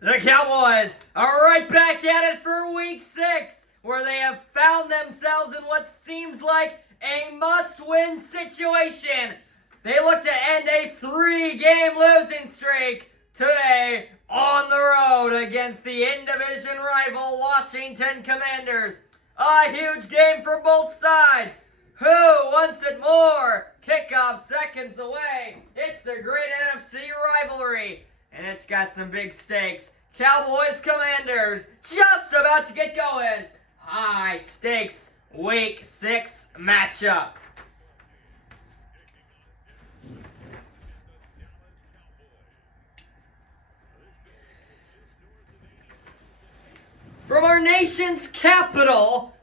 The Cowboys are right back at it for Week 6, where they have found themselves in what seems like a must-win situation. They look to end a 3-game losing streak today on the road against the in-division rival Washington Commanders. A huge game for both sides. Who wants it more? Kickoff seconds away. It's the great NFC rivalry, and it's got some big stakes. Cowboys Commanders just about to get going. High stakes Week 6 matchup. From our nation's capital,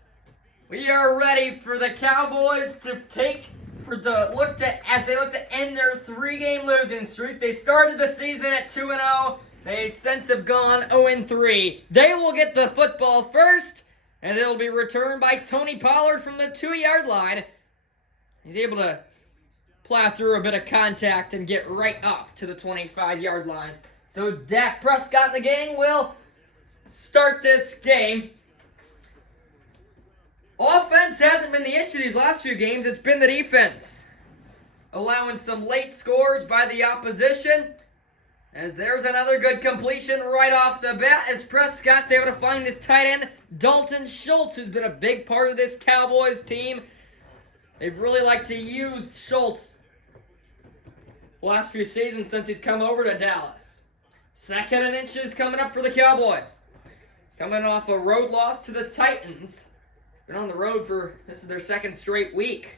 we are ready for the Cowboys to as they look to end their 3-game losing streak. They started the season at 2-0. They since have gone 0-3. They will get the football first, and it'll be returned by Tony Pollard from the 2-yard line. He's able to plow through a bit of contact and get right up to the 25-yard line. So Dak Prescott and the gang will start this game. Offense hasn't been the issue these last few games. It's been the defense, allowing some late scores by the opposition. As there's another good completion right off the bat as Prescott's able to find his tight end, Dalton Schultz, who's been a big part of this Cowboys team. They've really liked to use Schultz the last few seasons since he's come over to Dallas. 2nd and inches coming up for the Cowboys. Coming off a road loss to the Titans. Been on the road this is their 2nd straight week.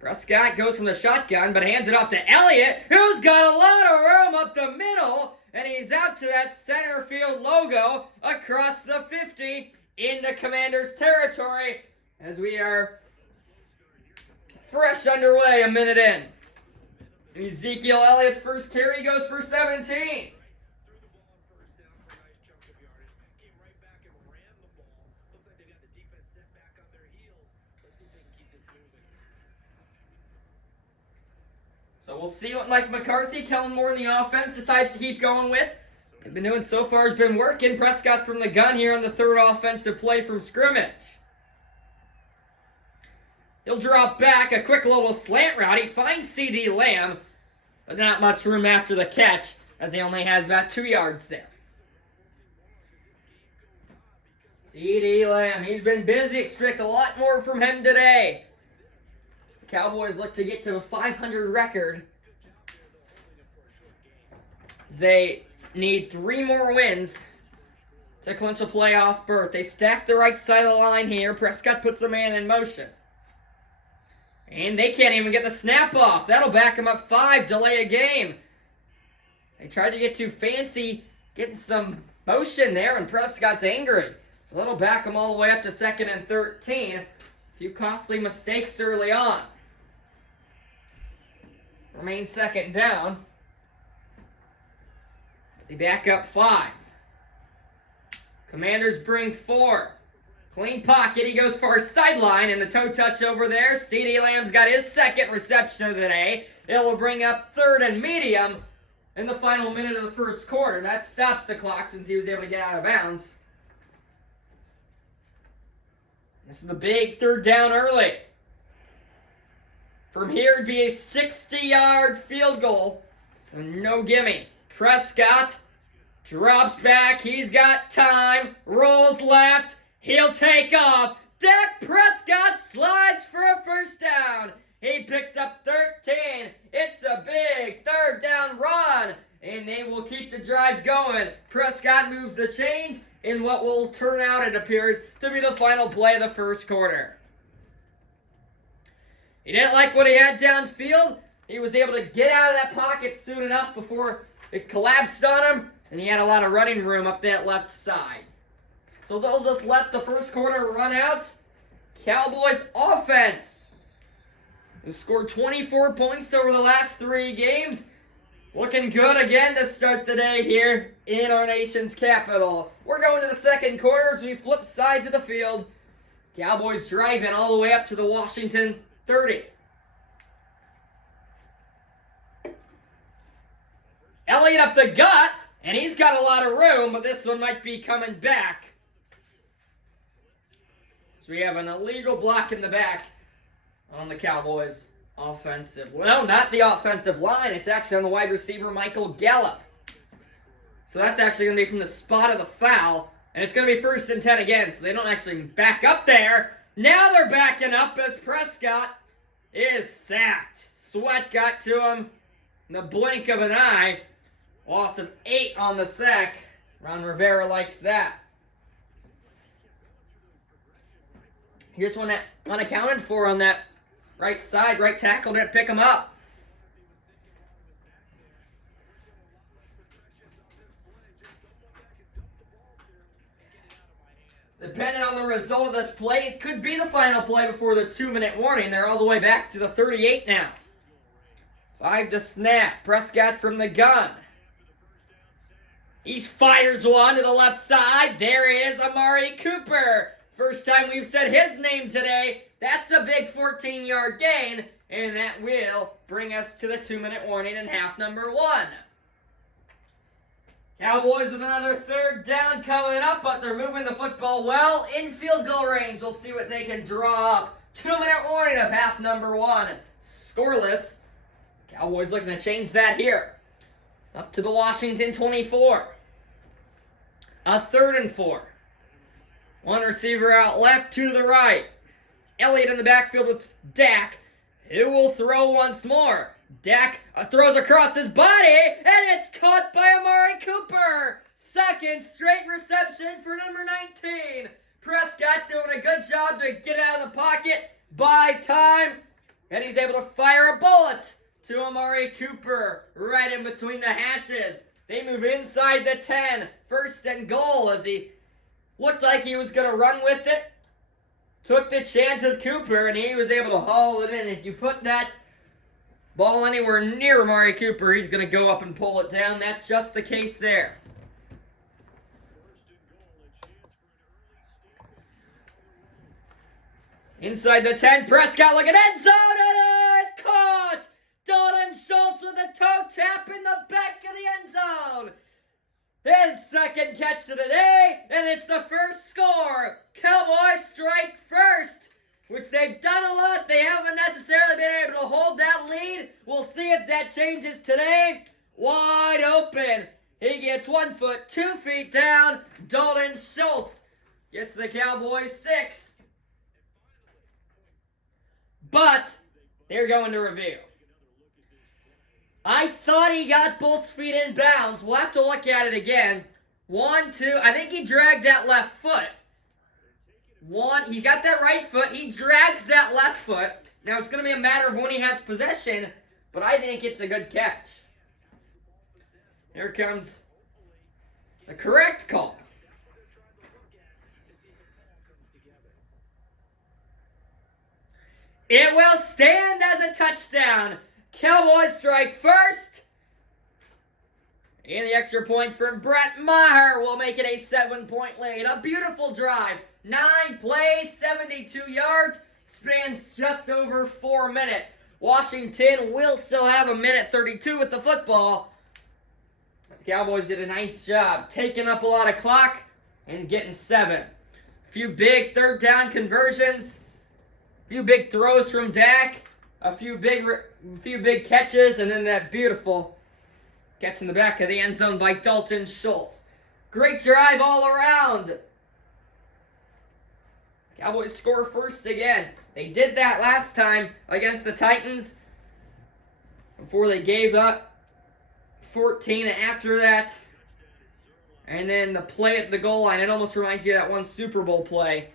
Prescott goes from the shotgun, but hands it off to Elliott, who's got a lot of room up the middle, and he's out to that center field logo across the 50 into Commanders territory as we are fresh underway a minute in. Ezekiel Elliott's first carry goes for 17. So we'll see what Mike McCarthy, Kellen Moore, and the offense decides to keep going with. They've been doing so far has been working. Prescott from the gun here on the 3rd offensive play from scrimmage. He'll drop back, a quick little slant route. He finds C.D. Lamb, but not much room after the catch as he only has about 2 yards there. C.D. Lamb, he's been busy. Expect a lot more from him today. The Cowboys look to get to a 500 record. They need 3 more wins to clinch a playoff berth. They stack the right side of the line here. Prescott puts a man in motion. And they can't even get the snap off. That'll back them up 5, delay a game. They tried to get too fancy, getting some motion there, and Prescott's angry. So that'll back them all the way up to 2nd and 13. A few costly mistakes early on. Remain 2nd down. They back up 5. Commanders bring 4. Clean pocket. He goes far sideline, and the toe touch over there. C.D. Lamb's got his 2nd reception of the day. It will bring up 3rd and medium in the final minute of the 1st quarter. That stops the clock since he was able to get out of bounds. This is the big 3rd down early. From here, it'd be a 60-yard field goal, so no gimme. Prescott drops back. He's got time. Rolls left. He'll take off. Dak Prescott slides for a 1st down. He picks up 13. It's a big 3rd down run, and they will keep the drive going. Prescott moves the chains in what will turn out, it appears, to be the final play of the 1st quarter. He didn't like what he had downfield. He was able to get out of that pocket soon enough before it collapsed on him, and he had a lot of running room up that left side. So they'll just let the 1st quarter run out. Cowboys offense, who scored 24 points over the last 3 games, looking good again to start the day here in our nation's capital. We're going to the 2nd quarter as we flip sides of the field. Cowboys driving all the way up to the Washington 30. Elliott up the gut. And he's got a lot of room, but this one might be coming back. So we have an illegal block in the back on the Cowboys offensive. Well, not the offensive line. It's actually on the wide receiver, Michael Gallup. So that's actually going to be from the spot of the foul. And it's going to be 1st and 10 again, so they don't actually back up there. Now they're backing up as Prescott is sacked. Sweat got to him in the blink of an eye. Loss of 8 on the sack. Ron Rivera likes that. Here's one that unaccounted for on that right side. Right tackle didn't pick him up. Depending on the result of this play, it could be the final play before the 2-minute warning. They're all the way back to the 38 now. 5 to snap. Prescott from the gun. He fires one to the left side. There is Amari Cooper. First time we've said his name today. That's a big 14-yard gain, and that will bring us to the 2-minute warning in half number 1. Cowboys with another 3rd down coming up, but they're moving the football well in field goal range. We'll see what they can draw up. 2-minute warning of half number 1. Scoreless. Cowboys looking to change that here. Up to the Washington 24. A 3rd and 4. One receiver out left, 2 to the right. Elliott in the backfield with Dak, who will throw once more. Dak throws across his body, and it's caught by Amari Cooper. 2nd straight reception for number 19. Prescott doing a good job to get out of the pocket, buy time, and he's able to fire a bullet to Amari Cooper right in between the hashes. They move inside the 10. 1st and goal as he looked like he was going to run with it. Took the chance with Cooper, and he was able to haul it in. If you put that ball anywhere near Amari Cooper, he's going to go up and pull it down. That's just the case there. Inside the 10, Prescott looking end zone. It is caught! Dalton Schultz with a toe tap in the back of the end zone. His 2nd catch of the day, and it's the 1st score. Cowboys strike first, which they've done a lot. They haven't necessarily been able to hold that lead. We'll see if that changes today. Wide open. He gets 1 foot, 2 feet down. Dalton Schultz gets the Cowboys 6. But they're going to review. I thought he got both feet in bounds. We'll have to look at it again. 1, 2. I think he dragged that left foot. 1. He got that right foot. He drags that left foot. Now, it's going to be a matter of when he has possession, but I think it's a good catch. Here comes the correct call. It will stand as a touchdown. Cowboys strike first. And the extra point from Brett Maher will make it a 7-point lead. A beautiful drive. 9 plays, 72 yards. Spans just over 4 minutes. Washington will still have a minute 32 with the football. The Cowboys did a nice job taking up a lot of clock and getting 7. A few big 3rd down conversions. A few big throws from Dak. A few big catches, and then that beautiful catch in the back of the end zone by Dalton Schultz. Great drive all around. Cowboys score first again. They did that last time against the Titans before they gave up 14 after that. And then the play at the goal line, it almost reminds you of that one Super Bowl play.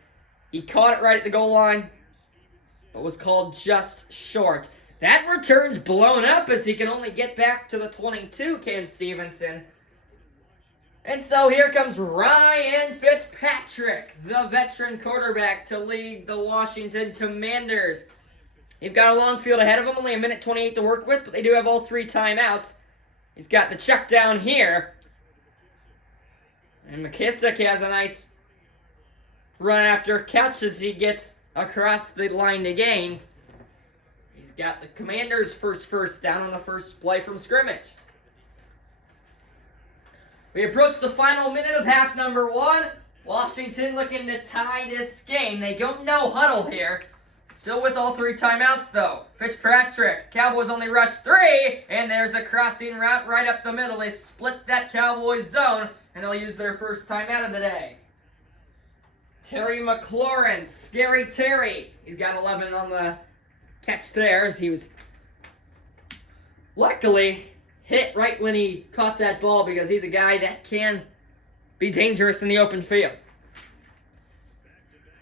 He caught it right at the goal line, but was called just short. That return's blown up as he can only get back to the 22, Ken Stevenson. And so here comes Ryan Fitzpatrick, the veteran quarterback, to lead the Washington Commanders. They've got a long field ahead of them, only a minute 28 to work with, but they do have all 3 timeouts. He's got the check down here. And McKissick has a nice run after catch as he gets across the line to gain. He's got the Commanders' first down on the first play from scrimmage. We approach the final minute of half number 1. Washington looking to tie this game. They go no huddle here. Still with all 3 timeouts, though. Fitzpatrick. Cowboys only rush 3. And there's a crossing route right up the middle. They split that Cowboys zone. And they'll use their first timeout of the day. Terry McLaurin. Scary Terry. He's got 11 on the catch there as he was luckily hit right when he caught that ball because he's a guy that can be dangerous in the open field.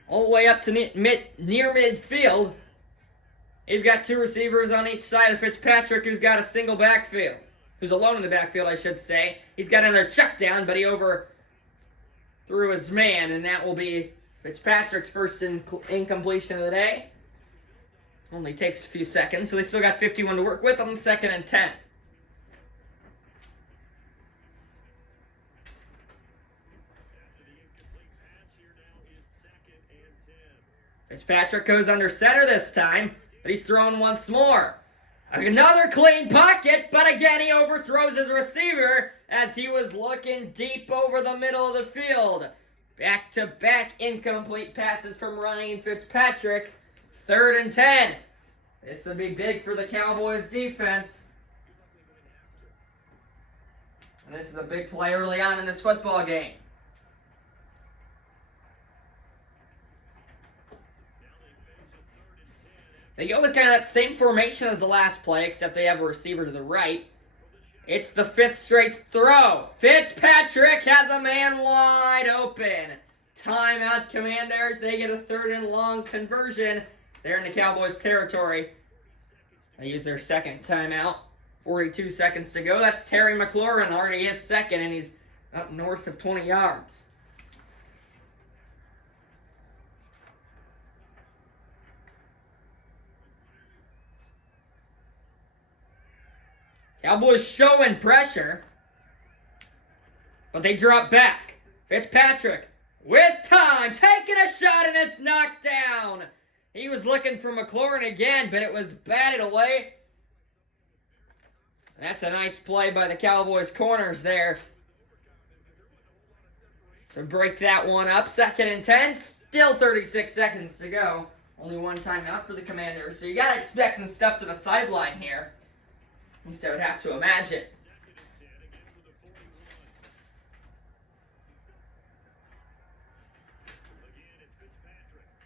All the way up to near midfield, you've got 2 receivers on each side of Fitzpatrick who's got a single backfield. Who's alone in the backfield, I should say. He's got another check down, but he overthrew his man, and that will be Fitzpatrick's first incompletion of the day. Only takes a few seconds, so they still got 51 to work with on the 2nd and 10. Fitzpatrick goes under center this time, but he's thrown once more. Another clean pocket, but again he overthrows his receiver as he was looking deep over the middle of the field. Back-to-back incomplete passes from Ryan Fitzpatrick. 3rd and 10. This would be big for the Cowboys defense. And this is a big play early on in this football game. They go with kind of that same formation as the last play, except they have a receiver to the right. It's the 5th straight throw. Fitzpatrick has a man wide open. Timeout, Commanders. They get a 3rd and long conversion. They're in the Cowboys' territory. They use their 2nd timeout. 42 seconds to go. That's Terry McLaurin, already his 2nd, and he's up north of 20 yards. Cowboys showing pressure, but they drop back. Fitzpatrick with time, taking a shot, and it's knocked down. He was looking for McLaurin again, but it was batted away. That's a nice play by the Cowboys corners there to break that one up. 2nd and 10, still 36 seconds to go. Only 1 timeout for the Commanders, so you got to expect some stuff to the sideline here. At least I would have to imagine.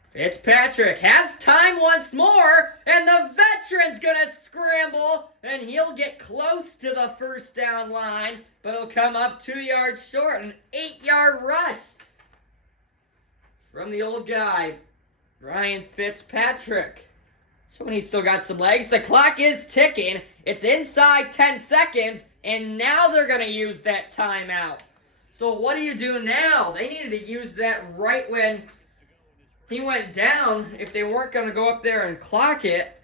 Fitzpatrick has time once more, and the veteran's gonna scramble, and he'll get close to the 1st down line, but he'll come up 2 yards short. An 8-yard rush from the old guy, Ryan Fitzpatrick. Showing he's still got some legs. The clock is ticking. It's inside 10 seconds, and now they're going to use that timeout. So what do you do now? They needed to use that right when he went down if they weren't going to go up there and clock it.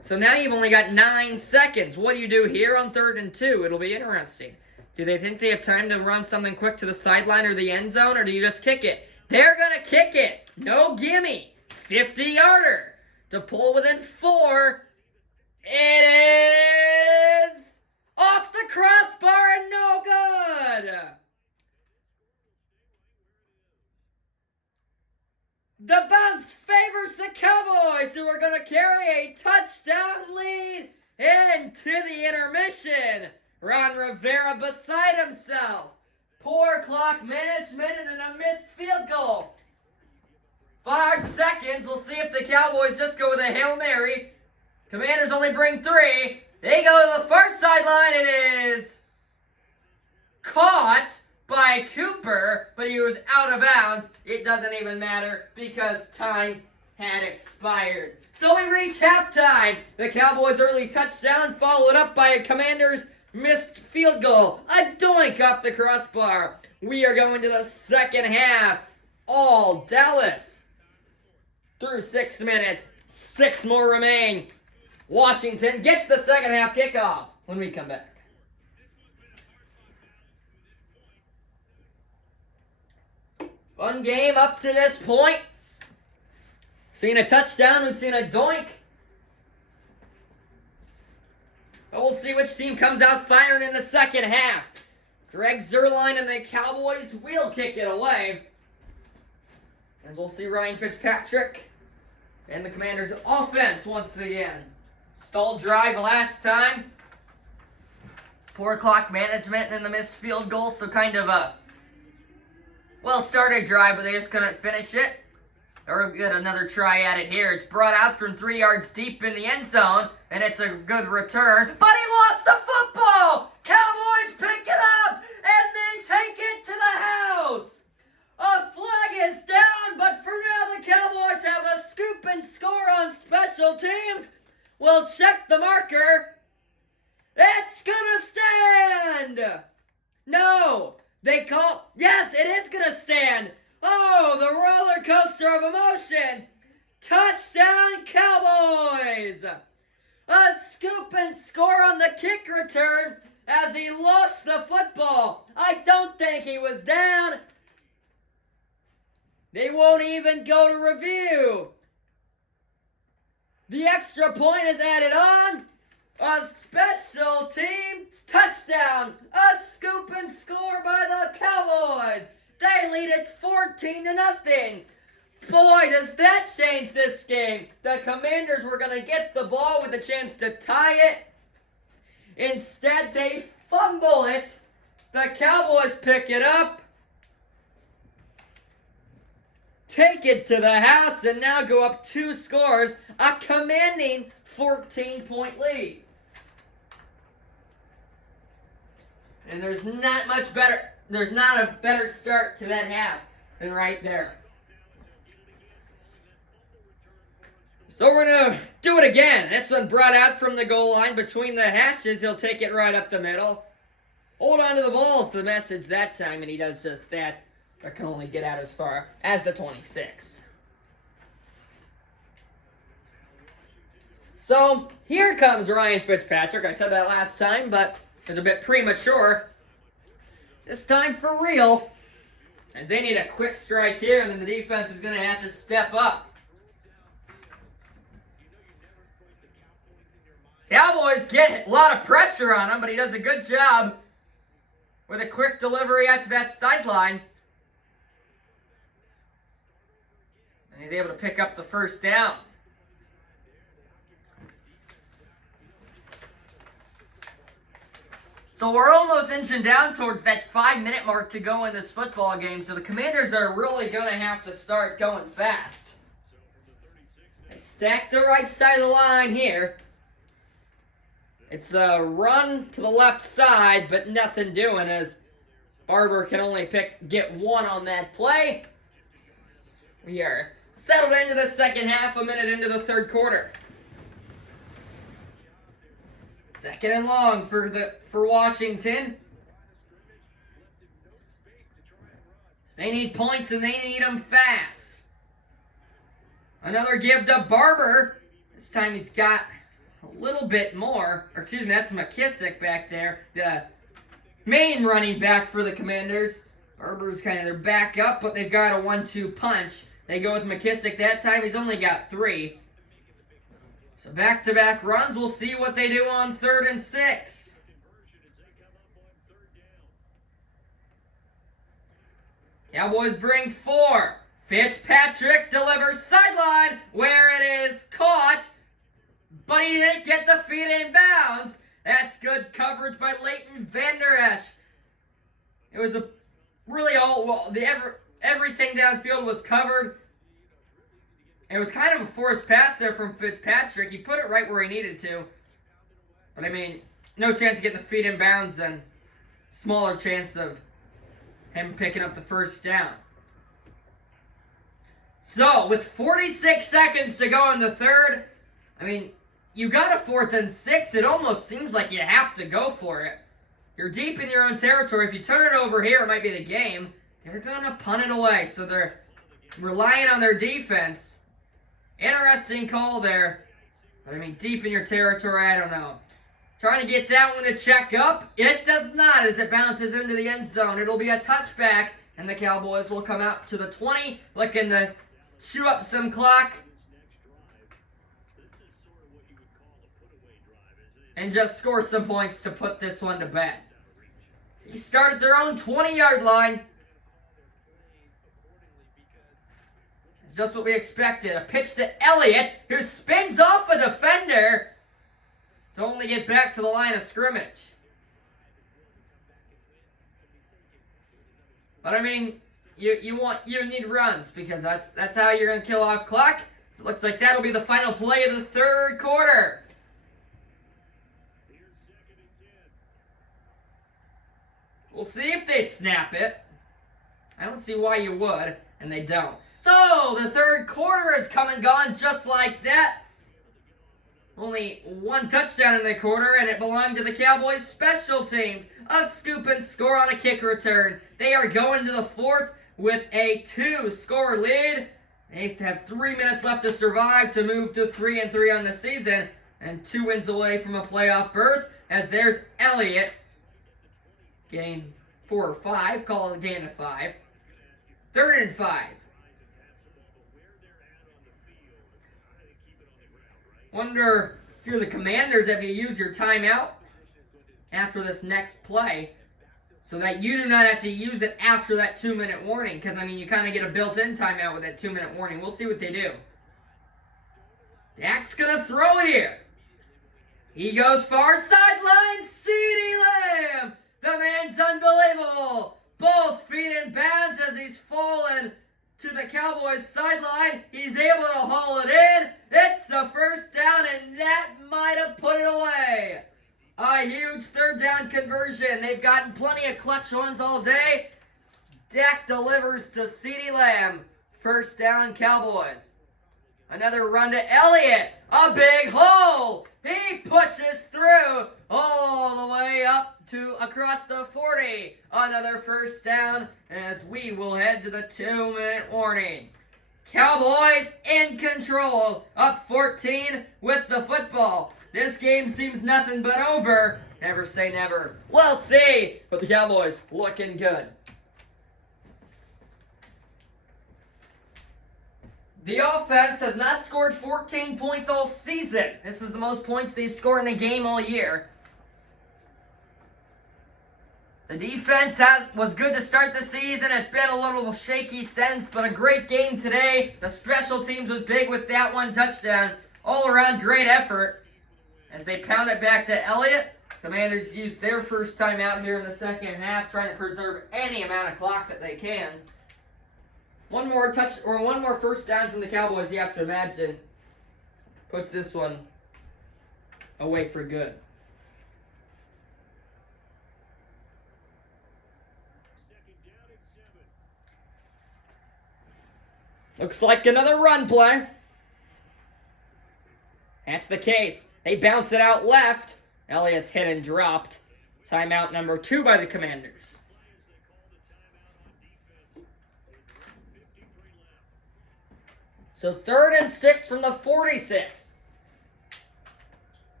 So now you've only got 9 seconds. What do you do here on 3rd and 2? It'll be interesting. Do they think they have time to run something quick to the sideline or the end zone, or do you just kick it? They're going to kick it. No gimme. 50-yarder to pull within 4. It is off the crossbar and no good. The bounce favors the Cowboys, who are going to carry a touchdown lead into the intermission. Ron Rivera beside himself. Poor clock management and a missed field goal. 5 seconds. We'll see if the Cowboys just go with a Hail Mary. Commanders only bring 3. They go to the far sideline. It is caught by Cooper, but he was out of bounds. It doesn't even matter because time had expired. So we reach halftime. The Cowboys' early touchdown followed up by a Commanders' missed field goal. A doink off the crossbar. We are going to the 2nd half. All Dallas. Through 6 minutes, 6 more remain. Washington gets the 2nd half kickoff when we come back. Fun game up to this point. Seen a touchdown, we've seen a doink. But we'll see which team comes out firing in the 2nd half. Greg Zuerlein and the Cowboys will kick it away. As we'll see Ryan Fitzpatrick and the Commanders' offense once again. Stalled drive last time. Poor clock management and then the missed field goal, so kind of a well-started drive, but they just couldn't finish it. Or get another try at it here. It's brought out from 3 yards deep in the end zone, and it's a good return. But he lost the football! Cowboys pick it up, and they take it to the house! A flag is down, but for now the Cowboys have a scoop and score on special teams. We'll check the marker. It's gonna stand! No! Yes, it is gonna stand! Oh, the roller coaster of emotions! Touchdown, Cowboys! A scoop and score on the kick return as he lost the football. I don't think he was down. They won't even go to review. The extra point is added on. A special team touchdown. A scoop and score by the Cowboys. They lead it 14-0. Boy, does that change this game. The Commanders were going to get the ball with a chance to tie it. Instead, they fumble it. The Cowboys pick it up, take it to the house, and now go up 2 scores, a commanding 14-point lead. And there's not a better start to that half than right there. So we're going to do it again. This one brought out from the goal line between the hashes. He'll take it right up the middle. Hold on to the ball is the message that time, and he does just that. But can only get out as far as the 26. So here comes Ryan Fitzpatrick. I said that last time, but it was a bit premature. This time for real, as they need a quick strike here, and then the defense is going to have to step up. Cowboys get a lot of pressure on him, but he does a good job with a quick delivery out to that sideline. And he's able to pick up the first down. So we're almost inching down towards that 5-minute mark to go in this football game. So the Commanders are really going to have to start going fast. They stack the right side of the line here. It's a run to the left side, but nothing doing as Barber can only get 1 on that play. We are settled into the second half, a minute into the third quarter. 2nd and long for Washington. They need points and they need them fast. Another give to Barber. This time he's got a little bit more. Or excuse me, that's McKissick back there. The main running back for the Commanders. Barber's kind of their backup, but they've got a 1-2 punch. They go with McKissick that time. He's only got 3. So back-to-back runs. We'll see what they do on 3rd and 6. Cowboys bring 4. Fitzpatrick delivers sideline where it is caught, but he didn't get the feet in bounds. That's good coverage by Leighton Vander Esch. It was everything downfield was covered. It was kind of a forced pass there from Fitzpatrick. He put it right where he needed to. But I mean, no chance of getting the feet in bounds and smaller chance of him picking up the first down. So, with 46 seconds to go in the third, I mean, you got a 4th and 6. It almost seems like you have to go for it. You're deep in your own territory. If you turn it over here, it might be the game. They're going to punt it away. So they're relying on their defense. Interesting call there. But I mean, deep in your territory, I don't know. Trying to get that one to check up. It does not as it bounces into the end zone. It'll be a touchback, and the Cowboys will come out to the 20, looking to chew up some clock. And just score some points to put this one to bed. He started their own 20-yard line. It's just what we expected. A pitch to Elliott, who spins off a defender to only get back to the line of scrimmage. But I mean, you need runs because that's how you're gonna kill off clock. So it looks like that'll be the final play of the third quarter. We'll see if they snap it. I don't see why you would, and they don't. So the third quarter has come and gone just like that. Only one touchdown in the quarter, and it belonged to the Cowboys' special teams. A scoop and score on a kick return. They are going to the fourth with a 2-score lead. They have 3 minutes left to survive to move to 3-3 on the season, and 2 wins away from a playoff berth. As there's Elliott getting 4 or 5. Call it a gain of 5. 3rd and 5. Wonder if you're the Commanders, if you use your timeout after this next play so that you do not have to use it after that 2-minute warning. Because, I mean, you kind of get a built-in timeout with that 2-minute warning. We'll see what they do. Dak's going to throw it here. He goes far sideline. CeeDee Lamb. The man's unbelievable. Both feet in bounds as he's fallen to the Cowboys sideline. He's able to haul it in. It's a first down, and that might have put it away. A huge third down conversion. They've gotten plenty of clutch ones all day. Dak delivers to CeeDee Lamb. First down, Cowboys. Another run to Elliott. A big hole. He pushes through all the way up to across the 40. Another first down as we will head to the 2-minute warning. Cowboys in control, up 14 with the football. This game seems nothing but over. Never say never. We'll see, but the Cowboys looking good. The offense has not scored 14 points all season. This is the most points they've scored in a game all year. The defense was good to start the season. It's been a little shaky since, but a great game today. The special teams was big with that one touchdown. All around, great effort as they pound it back to Elliott. Commanders used their first time out here in the second half, trying to preserve any amount of clock that they can. One more first down from the Cowboys, you have to imagine, puts this one away for good. Looks like another run play. That's the case. They bounce it out left. Elliott's hit and dropped. Timeout number 2 by the Commanders. So 3rd and 6 from the 46.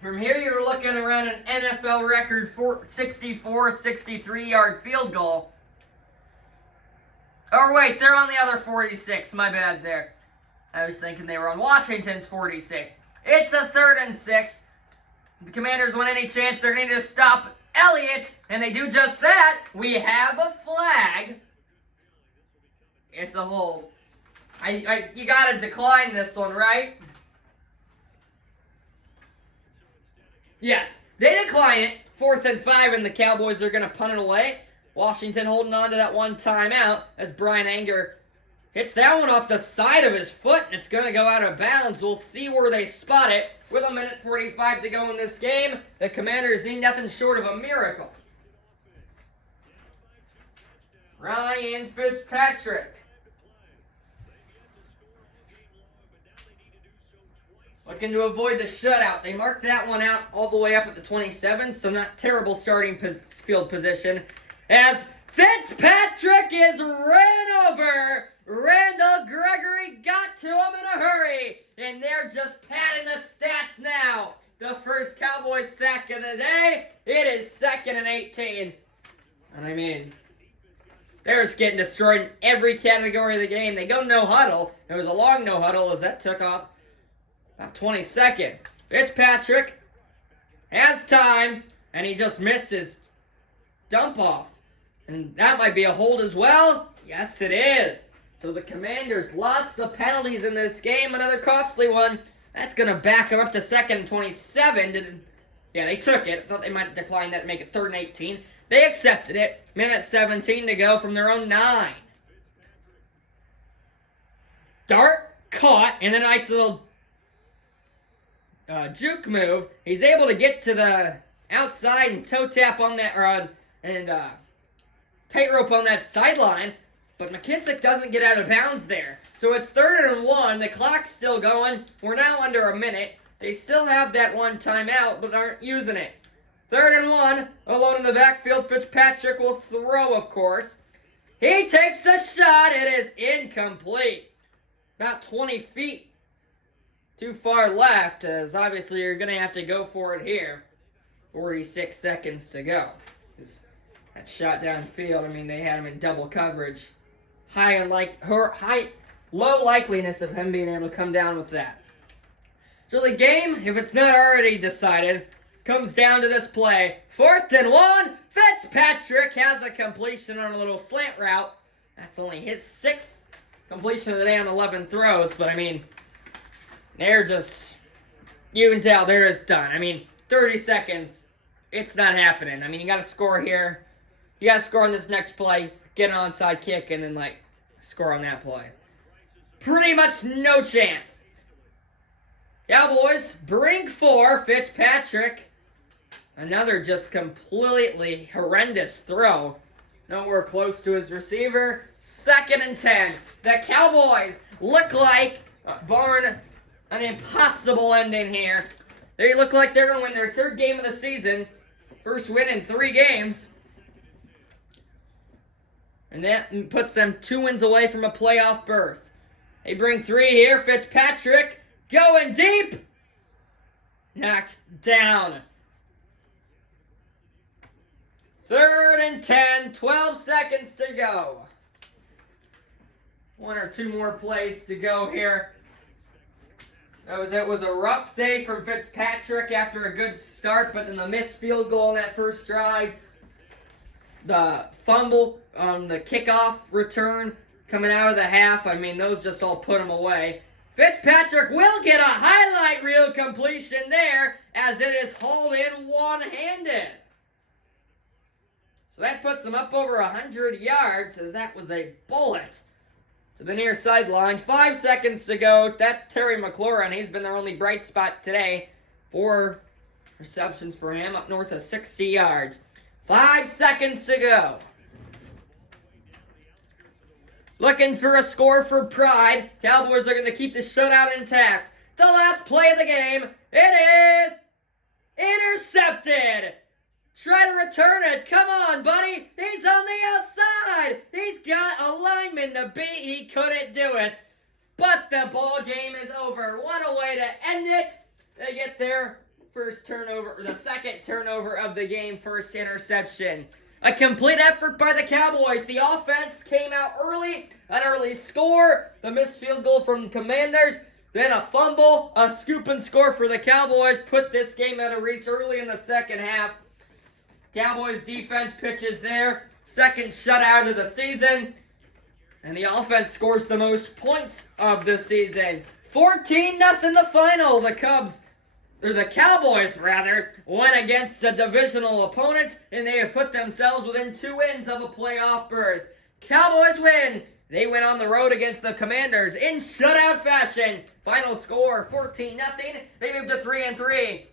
From here, you're looking around an NFL record 64, 63-yard field goal. Oh, wait, they're on the other 46. My bad there. I was thinking they were on Washington's 46. It's a 3rd and 6. The Commanders want any chance they're going to stop Elliott, and they do just that. We have a flag. It's a hold. You got to decline this one, right? Yes, they decline it. 4th and 5, and the Cowboys are going to punt it away. Washington holding on to that one timeout as Brian Anger hits that one off the side of his foot, and it's going to go out of bounds. We'll see where they spot it. With 1:45 to go in this game, the Commanders need nothing short of a miracle. Ryan Fitzpatrick. Looking to avoid the shutout. They marked that one out all the way up at the 27, so not terrible starting field position. As Fitzpatrick is ran over, Randall Gregory got to him in a hurry, and they're just padding the stats now. The first Cowboys sack of the day. It is 2nd and 18. And I mean, they're just getting destroyed in every category of the game. They go no huddle. It was a long no huddle as that took off about 20 seconds. Fitzpatrick has time. and he just misses dump off. And that might be a hold as well. Yes, it is. So the Commanders, lots of penalties in this game. Another costly one. That's going to back them up to 2nd and 27. Yeah, they took it. Thought they might decline that and make it 3rd and 18. They accepted it. Minute 17 to go from their own 9. Dart caught, and then a nice little juke move. He's able to get to the outside and toe tap on that, tightrope on that sideline, but McKissick doesn't get out of bounds there. So it's 3rd and 1. The clock's still going. We're now under a minute. They still have that one timeout, but aren't using it. 3rd and 1, alone in the backfield. Fitzpatrick will throw, of course. He takes a shot. It is incomplete. About 20 feet too far left, as obviously you're going to have to go for it here. 46 seconds to go. That shot downfield, I mean, they had him in double coverage. Low likeliness of him being able to come down with that. So the game, if it's not already decided, comes down to this play. 4th and 1. Fitzpatrick has a completion on a little slant route. That's only his 6th completion of the day on 11 throws. But, I mean, they're just... You can tell they're just done. I mean, 30 seconds. It's not happening. I mean, you got to score here. You got to score on this next play. Get an onside kick and then, score on that play. Pretty much no chance. Cowboys bring 4. Fitzpatrick. Another just completely horrendous throw. Nowhere close to his receiver. 2nd and 10. The Cowboys look like, barring an impossible ending here, they look like they're going to win their 3rd game of the season. First win in 3 games. And that puts them 2 wins away from a playoff berth. They bring 3 here. Fitzpatrick going deep. Knocked down. 3rd and 10. 12 seconds to go. 1 or 2 more plays to go here. It was a rough day from Fitzpatrick after a good start, but then the missed field goal on that first drive. The fumble on the kickoff return coming out of the half. I mean, those just all put him away. Fitzpatrick will get a highlight reel completion there as it is hauled in one-handed. So that puts him up over 100 yards as that was a bullet to the near sideline. 5 seconds to go. That's Terry McLaurin. He's been their only bright spot today. 4 receptions for him, up north of 60 yards. 5 seconds to go. Looking for a score for pride. Cowboys are going to keep the shutout intact. The last play of the game. It is intercepted. Try to return it. Come on, buddy. He's on the outside. He's got a lineman to beat. He couldn't do it. But the ball game is over. What a way to end it. They get their first turnover, or the second turnover of the game, first interception. A complete effort by the Cowboys. The offense came out early, an early score, the missed field goal from the Commanders, then a fumble, a scoop and score for the Cowboys, put this game out of reach early in the second half. Cowboys defense pitches their second shutout of the season, and the offense scores the most points of the season. 14-0 the final. The Cowboys went against a divisional opponent, and they have put themselves within 2 wins of a playoff berth. Cowboys win. They went on the road against the Commanders in shutout fashion. Final score, 14-0. They moved to 3-3.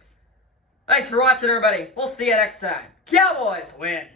Thanks for watching, everybody. We'll see you next time. Cowboys win.